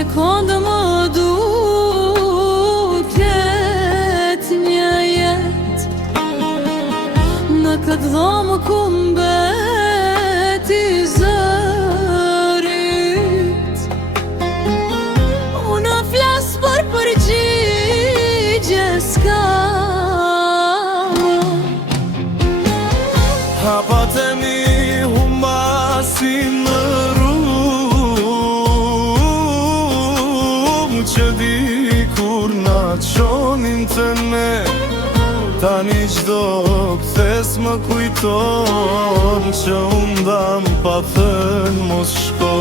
sekondë më duket një jetë në këtë dhomë ku mbeti zërit. Unë flas për përgjigje s'kam. Hapat e mi humbasin në rrugë që dikur na qonin të ne. Tani qdo kthes më kujton që unë dam pa thënë mos shko.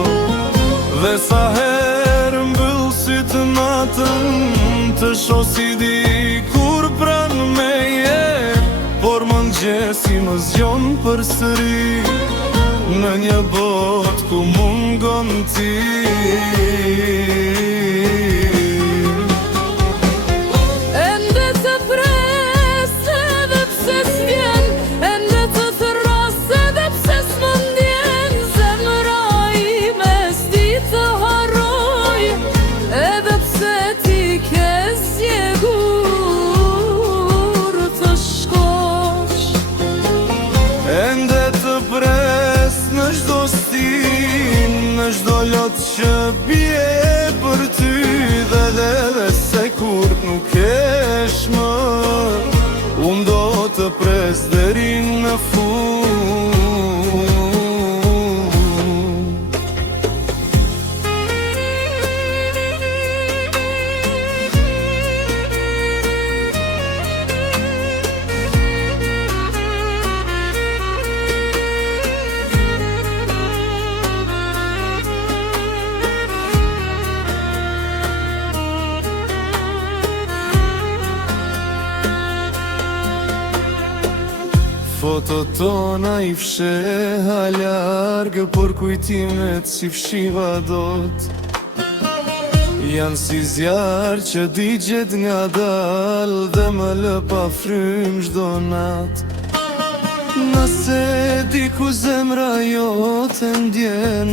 Dhe sa herë mbyll sytë natën të shoh si dikur pran me je, por mëngjesi më zgjon përsëri në një botë ku mungon ti. Në çdo lot që bie për ty dhe se kur nuk kesh më, unë do të pres deri në fund. Foto tona i fsheha largë, por kujtimet si fshiva dot. Janë si zjarë që digjet nga dal dhe më lë pa frym çdo nat. Nëse di ku zemra jote ndjen,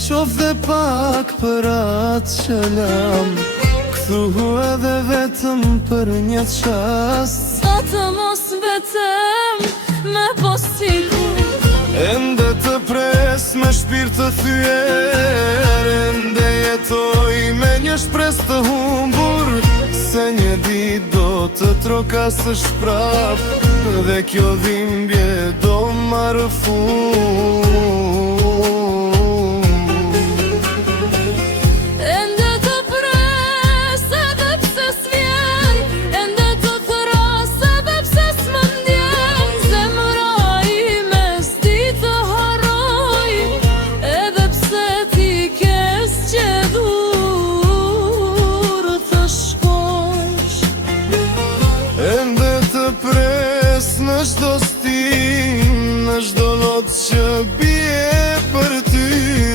qof dhe pak për atë që lam, kthu edhe vetëm për një qast. Sa të mos vetëm me posikur, ende të pres me shpirt të thyer, ende jetoj me një shpres të humbur, se një dit do të trokasësh prap dhe kjo dhimbje do marrë fund. Në çdo stin, në çdo lot që bie për ty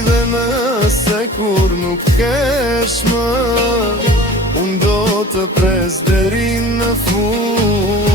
dhe nëse kur nuk t'kesh më, unë do të pres deri në fund.